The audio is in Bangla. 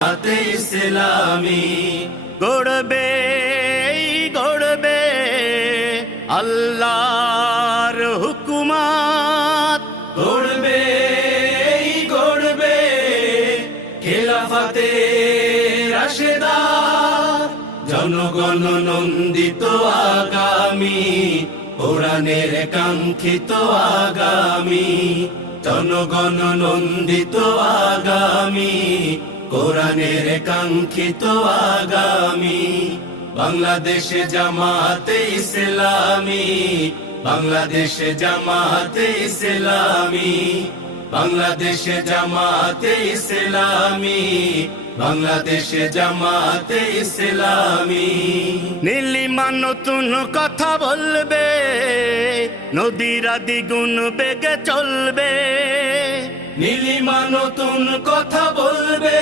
হাতে ইসলামি গড়বে গড়বে আল্লাহর হুকুমাত, গড়বে গড়বে খেলাফতে রাশেদা, জনগণ নন্দিত আগামী, কোরআনের কাঙ্ক্ষিত আগামী, জনগণ নন্দিত আগামী, কোরআনের কাঙ্ক্ষিত আগামী। বাংলাদেশে জামাতে ইসলামী, বাংলাদেশে জামাতে ইসলামী, বাংলাদেশে জামাতে ইসলামী, বাংলাদেশে জামাতে ইসলামী। নীলিমা নতুন কথা বলবে, নদীরা দ্বিগুণ বেগে চলবে। নীলিমা নতুন কথা বলবে,